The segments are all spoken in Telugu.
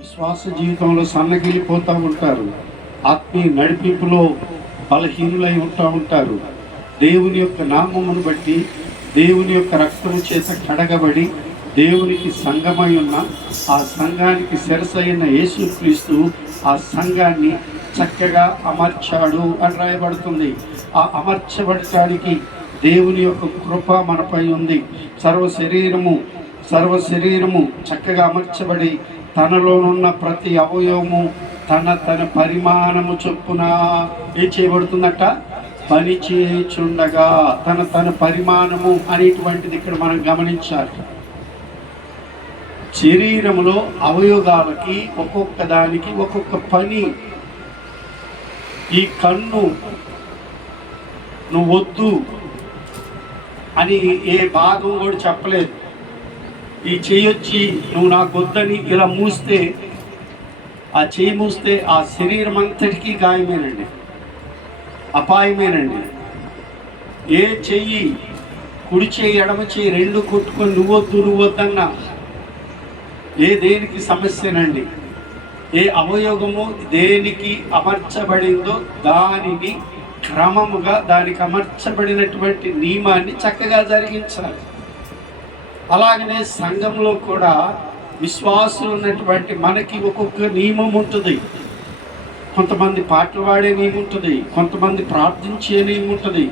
విశ్వాస జీవితంలో సన్నగిలిపోతూ ఉంటారు. ఆత్మీయ నడిపింపులో బలహీనులై ఉంటా ఉంటారు. దేవుని యొక్క నామమును బట్టి దేవుని యొక్క రక్తము చేత కడగబడి దేవునికి సంఘమై ఉన్న ఆ సంఘానికి శిరసైన యేసుక్రీస్తు ఆ సంఘాన్ని చక్కగా అమర్చాడు అని రాయబడుతుంది. ఆ అమర్చబడటానికి దేవుని యొక్క కృప మనపై ఉంది. సర్వ శరీరము సర్వ శరీరము చక్కగా అమర్చబడి తనలోనున్న ప్రతి అవయవము తన తన పరిమాణము చొప్పున ఏం చేయబడుతుందట? పని చేయుచుండగా తన తన పరిమాణము అనేటువంటిది ఇక్కడ మనం గమనించాలి. శరీరంలో అవయవాలకి ఒక్కొక్క దానికి ఒక్కొక్క పని. ఈ కన్ను నువ్వు వద్దు అని ఏ భాగం కూడా చెప్పలేదు. ఈ చేయొచ్చి నువ్వు నాకు వద్దని ఇలా మూస్తే ఆ చేయి మూస్తే ఆ శరీరం అంతటికీ గాయమేనండి. అపాయమేనండి. ఏ చెయ్యి కుడి చేయి ఎడమ చేయి రెండు కొట్టుకొని నువ్వొద్దు నువ్వొద్దన్నా ఏ దేనికి సమస్యనండి? ఏ అవయోగము దేనికి అమర్చబడిందో దానిని క్రమముగా దానికి అమర్చబడినటువంటి నియమాన్ని చక్కగా జరిగించాలి. అలాగనే సంఘంలో కూడా విశ్వాసులు ఉన్నటువంటి మనకి ఒక్కొక్క నియమం ఉంటుంది. కొంతమంది పాటలు పాడే నియమం ఉంటుంది. కొంతమంది ప్రార్థించే నియమం ఉంటుంది.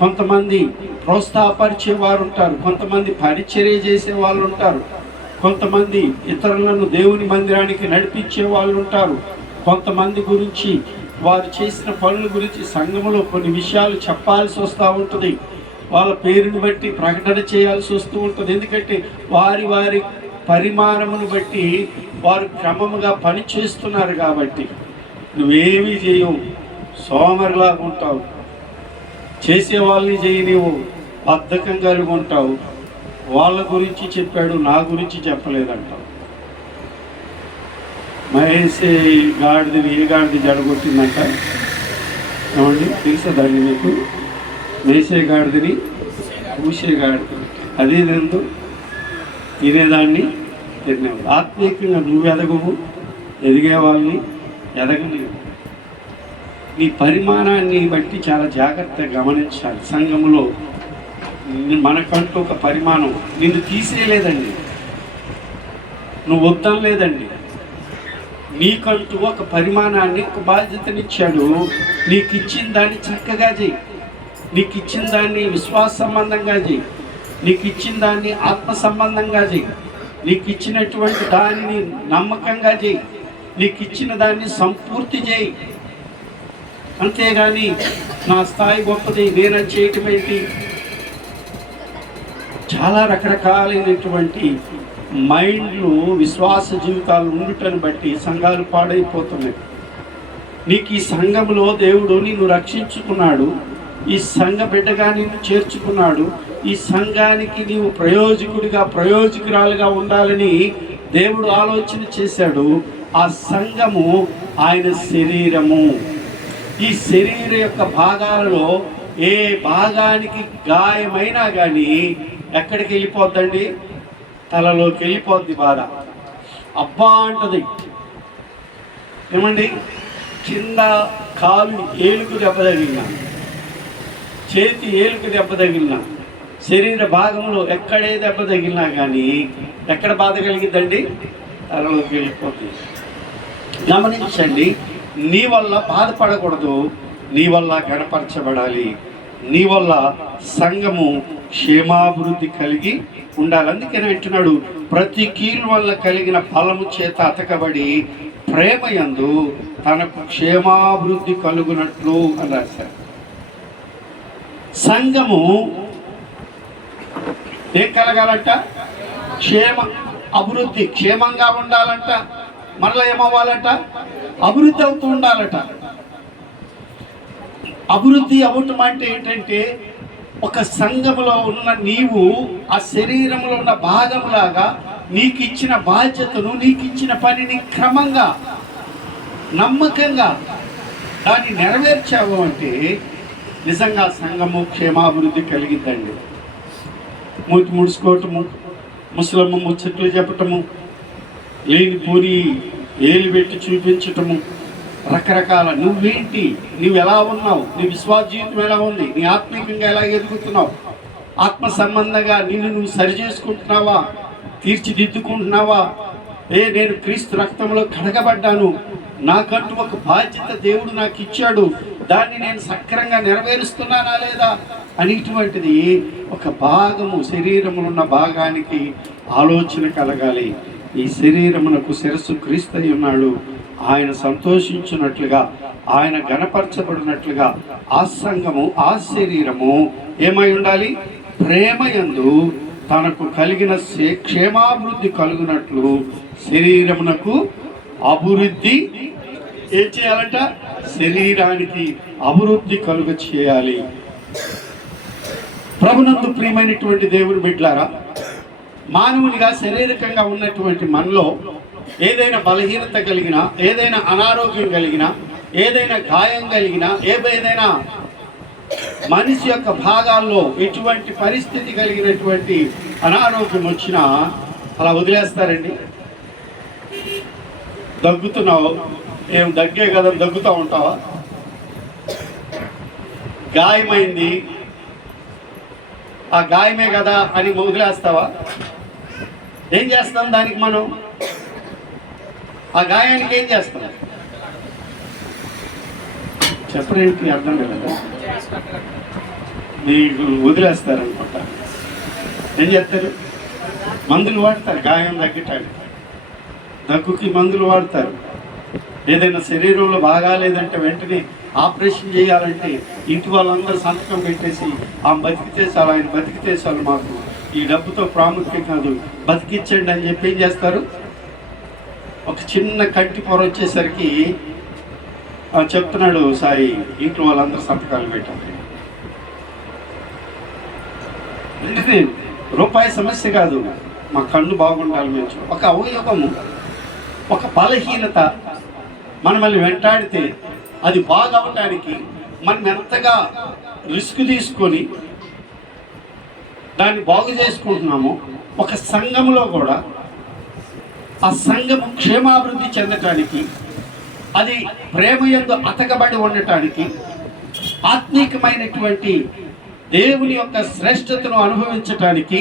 కొంతమంది ప్రోత్సాహపరిచే వారు ఉంటారు. కొంతమంది పరిచర్య చేసే వాళ్ళు ఉంటారు. కొంతమంది ఇతరులను దేవుని మందిరానికి నడిపించే వాళ్ళు ఉంటారు. కొంతమంది గురించి వారు చేసిన పనుల గురించి సంఘంలో కొన్ని విషయాలు చెప్పాల్సి వస్తూ ఉంటుంది. వాళ్ళ పేరుని బట్టి ప్రకటన చేయాల్సి వస్తూ ఉంటుంది. ఎందుకంటే వారి వారి పరిమాణమును బట్టి వారు క్రమముగా పని చేస్తున్నారు కాబట్టి నువ్వేమీ చేయవు. సోమరిలాగా ఉంటావు. చేసే వాళ్ళని చేయనివు బద్ధకం కలిగి ఉంటావు. వాళ్ళ గురించి చెప్పాడు నా గురించి చెప్పలేదంటావు. మహేసే గాడిదని ఏ గాడిది జడగొట్టిందంట? ఏమండి? తెలుసా దాన్ని మీకు? మేసే గాడిదని పూసే గాడిద అదేదెందు తినేదాన్ని తినేవాడు ఆత్మీయంగా నువ్వు ఎదగవు ఎదిగే వాళ్ళని ఎదగలేవు. నీ పరిమాణాన్ని బట్టి చాలా జాగ్రత్తగా గమనించాలి. సంఘములో మనకంటూ ఒక పరిమాణం. నిన్ను తీసేయలేదండి. నువ్వు వద్దాం లేదండి నీకంటూ ఒక పరిమాణాన్ని ఒక బాధ్యతనిచ్చాడు. నీకు ఇచ్చిన దాన్ని చక్కగా చేయి నీకు ఇచ్చిన దాన్ని విశ్వాస సంబంధంగా చేయి నీకు ఇచ్చిన దాన్ని ఆత్మ సంబంధంగా చేయి నీకు ఇచ్చినటువంటి దానిని నమ్మకంగా చేయి నీకు ఇచ్చిన దాన్ని సంపూర్తి చేయి అంతేగాని నా స్థాయి గొప్పది నేను చేయటం ఏంటి? చాలా రకరకాలైనటువంటి మైండ్లు విశ్వాస జీవితాలు ఉండుటను బట్టి సంఘాలు పాడైపోతున్నాయి. నీకు ఈ సంఘంలో దేవుడు నిన్ను రక్షించుకున్నాడు. ఈ సంఘ బిడ్డగా నిన్ను చేర్చుకున్నాడు. ఈ సంఘానికి నీవు ప్రయోజకుడిగా ప్రయోజకురాలుగా ఉండాలని దేవుడు ఆలోచన చేశాడు. ఆ సంఘము ఆయన శరీరము. ఈ శరీర యొక్క భాగాలలో ఏ భాగానికి గాయమైనా కానీ ఎక్కడికి వెళ్ళిపోద్దండి? తలలోకి వెళ్ళిపోద్ది బాధ. అబ్బా అంటది. ఏమండి? కింద కాలు ఏలుకు దెబ్బతగిలినా చేతి ఏలుకు దెబ్బ తగిలిన శరీర భాగంలో ఎక్కడే దెబ్బ తగిలినా కానీ ఎక్కడ బాధ కలిగిద్దండి? తలలోకి వెళ్ళిపోతుంది. గమనించండి నీ వల్ల బాధపడకూడదు నీ వల్ల గణపరచబడాలి. నీ వల్ల సంఘము క్షేమాభివృద్ధి కలిగి ఉండాలి. అందుకని వింటున్నాడు ప్రతి కీలు వల్ల కలిగిన ఫలము చేత అతకబడి ప్రేమ యందు తనకు క్షేమాభివృద్ధి కలుగునట్లు అని రాశారు. సంఘము ఏం కలగాలంట? క్షేమ అభివృద్ధి క్షేమంగా ఉండాలంట మరలా ఏమవ్వాలంట? అభివృద్ధి అవుతూ ఉండాలట. అభివృద్ధి అవ్వటం అంటే ఏంటంటే ఒక సంఘములో ఉన్న నీవు ఆ శరీరంలో ఉన్న భాగంలాగా నీకు ఇచ్చిన బాధ్యతను నీకు ఇచ్చిన పనిని క్రమంగా నమ్మకంగా దాన్ని నెరవేర్చావు అంటే నిజంగా సంఘము క్షేమాభివృద్ధి కలిగిద్దండి మూతి ముడుచుకోవటము ముసలమ్మ ముచ్చట్లు చెప్పటము లేని పూరి ఏలు పెట్టి చూపించటము రకరకాల నువ్వేంటి? నువ్వు ఎలా ఉన్నావు? నీ విశ్వాస జీవితం ఎలా ఉంది? నీ ఆత్మీయంగా ఎలా ఎదుగుతున్నావు? ఆత్మ సంబంధంగా నిన్ను నువ్వు సరి చేసుకుంటున్నావా? తీర్చిదిద్దుకుంటున్నావా? ఏ నేను క్రీస్తు రక్తంలో కడగబడ్డాను. నాకంటూ ఒక బాధ్యత దేవుడు నాకు ఇచ్చాడు దాన్ని నేను సక్రంగా నెరవేరుస్తున్నానా లేదా అనేటువంటిది ఒక భాగము శరీరములో ఉన్న భాగానికి ఆలోచన కలగాలి. ఈ శరీరమునకు శిరస్సు క్రీస్తు ఉన్నాడు. ఆయన సంతోషించినట్లుగా ఆయన గణపరచబడినట్లుగా ఆ సంఘము ఆ శరీరము ఏమై ఉండాలి? ప్రేమయందు తనకు కలిగిన క్షేమాభివృద్ధి కలుగునట్లు శరీరమునకు అభివృద్ధి ఏం చేయాలంట? శరీరానికి అభివృద్ధి కలుగ చేయాలి. ప్రభునందు ప్రియమైనటువంటి దేవుని బిడ్లారా మానవునిగా శారీరకంగా ఉన్నటువంటి మనలో ఏదైనా బలహీనత కలిగినా ఏదైనా అనారోగ్యం కలిగినా ఏదైనా గాయం కలిగినా ఏదైనా మనిషి యొక్క భాగాల్లో ఎటువంటి పరిస్థితి కలిగినటువంటి అనారోగ్యం వచ్చినా అలా వదిలేస్తారండి. దగ్గుతున్నావు ఏం దగ్గే కదా దగ్గుతూ ఉంటావా? గాయమైంది. ఆ గాయమే కదా అని వదిలేస్తావా ఏం చేస్తాం దానికి మనం? ఆ గాయానికి ఏం చేస్తాం? చెప్పడానికి అర్థం కదా నీకు వదిలేస్తారనమాట ఏం చేస్తారు? మందులు వాడతారు గాయం తగ్గటానికి. దగ్గుకి మందులు వాడతారు. ఏదైనా శరీరంలో బాగాలేదంటే వెంటనే ఆపరేషన్ చేయాలంటే ఇంటి వాళ్ళందరూ సంతకం పెట్టేసి ఆ బతికితే చాలు ఆయన బతికితే చాలు మాకు. ఈ డబ్బుతో ప్రాముఖ్యం కాదు. బతికించండి అని చెప్పి ఏం చేస్తారు? ఒక చిన్న కంటి పొర వచ్చేసరికి చెప్తున్నాడు సాయి ఇంట్లో వాళ్ళందరూ సంతకాలు పెట్టాలి వెంటనే రూపాయి సమస్య కాదు. మా కళ్ళు బాగుండాలి మేము ఒక అవయోగము ఒక బలహీనత మనల్ని వెంటాడితే అది బాగవటానికి మనం ఎంతగా రిస్క్ తీసుకొని దాన్ని బాగు చేసుకుంటున్నామో ఒక సంఘంలో కూడా ఆ సంఘము క్షేమాభివృద్ధి చెందటానికి అది ప్రేమ ఎందు అతకబడి ఉండటానికి ఆత్మీకమైనటువంటి దేవుని యొక్క శ్రేష్టతను అనుభవించటానికి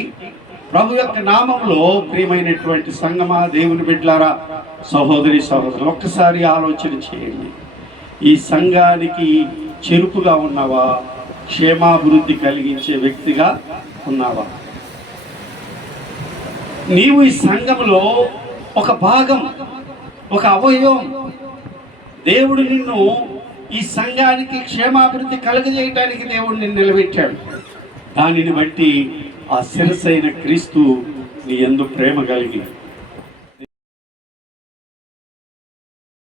ప్రభు యొక్క నామంలో ప్రియమైనటువంటి సంగమా దేవుని బిడ్లారా సహోదరి సహోదరులు ఒక్కసారి ఆలోచన చేయండి. ఈ సంఘానికి చెరుపుగా ఉన్నావా క్షేమాభివృద్ధి కలిగించే వ్యక్తిగా ఉన్నావా? నీవు ఈ సంఘంలో ఒక భాగం ఒక అవయవం. దేవుడు నిన్ను ఈ సంఘానికి క్షేమాభివృద్ధి కలుగజేయటానికి దేవుడు నిన్ను నిలబెట్టాడు. దానిని బట్టి ఆ శిరసైన క్రీస్తు నీ ఎందు ప్రేమ కలిగి